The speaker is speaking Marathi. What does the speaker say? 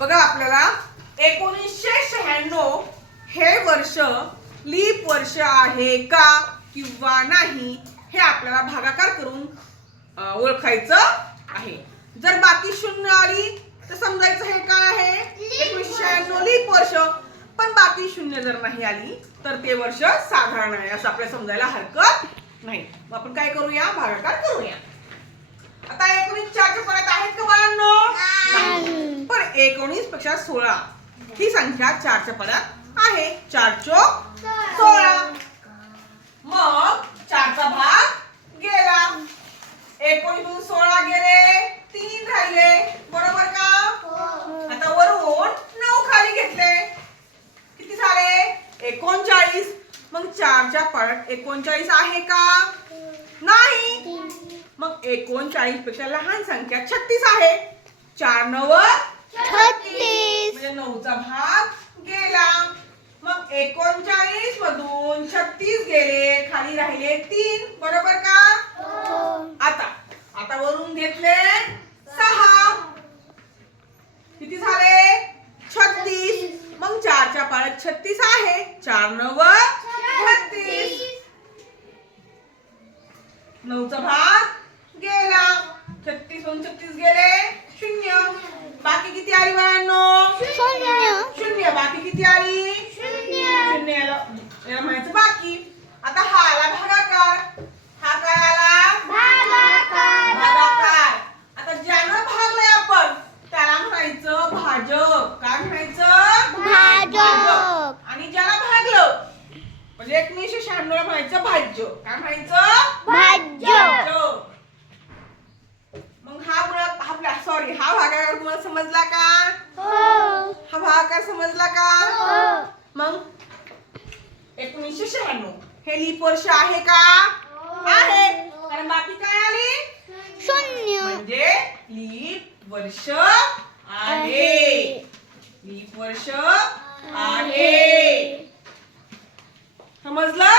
बघा आपल्याला 1996 हे वर्ष लीप वर्ष आहे का किंवा नाही हे आपल्याला भागाकार करून ओळखायचं आहे. जर बाकी शून्य आली तर समजायचं हे काय आहे 1996 लीप वर्ष. पण बाकी शून्य जर नाही आली तर ते वर्ष साधारण आहे असं आपल्याला समजायला हरकत नाही. मग आपण काय करूया भागाकार करूया. आता 19 4च्या परत आहेत का बाळांनो? नाही. पण 19 पेक्षा 16 ही संख्या 4च्या परत आहे. 4 चोक 16. मग 4चा भाग गेला. 19 मधून 16 गेले 3 राहिले बरोबर का? आता वरून 9 खाली घेतले किती झाले 39. मग 4च्या परत 39 आहे का? नाही. मग 39 पेक्षा लहान संख्या 36 आहे. 4 9 36 म्हणजे 9चा भाग गेला. मग 39 मधून 36 गेले खाली राहिले 3 बरोबर का? आता वरून घेतले 6 किती झाले 36. मग 4च्या पाळ्यात 36 आहे. 4 9 36 9चा भाग गेला. 36 मधून 36 गेले 0. बाकी किती आली बाळांनो? शून्य. बाकी किती आली? शून्य. याला म्हणायचं बाकी. आता हा आला भागाकार. हा काय आला? भागाकार. आता ज्यानं भागलंय आपण त्याला म्हणायचं भाजक. काय म्हणायचं? भाजक. आणि ज्याला भागलं म्हणजे 1996 ला म्हणायचं भाज्य. काय म्हणायचं? भाज्य. मग हा भागाकार तुम्हाला समजला का? हा भागाकार समजला का? मग 1996 हे लीप वर्ष आहे का? आहे. कारण बाकी काय आली? शून्य. म्हणजे लीप वर्ष आहे. लीप वर्ष आहे. समजलं?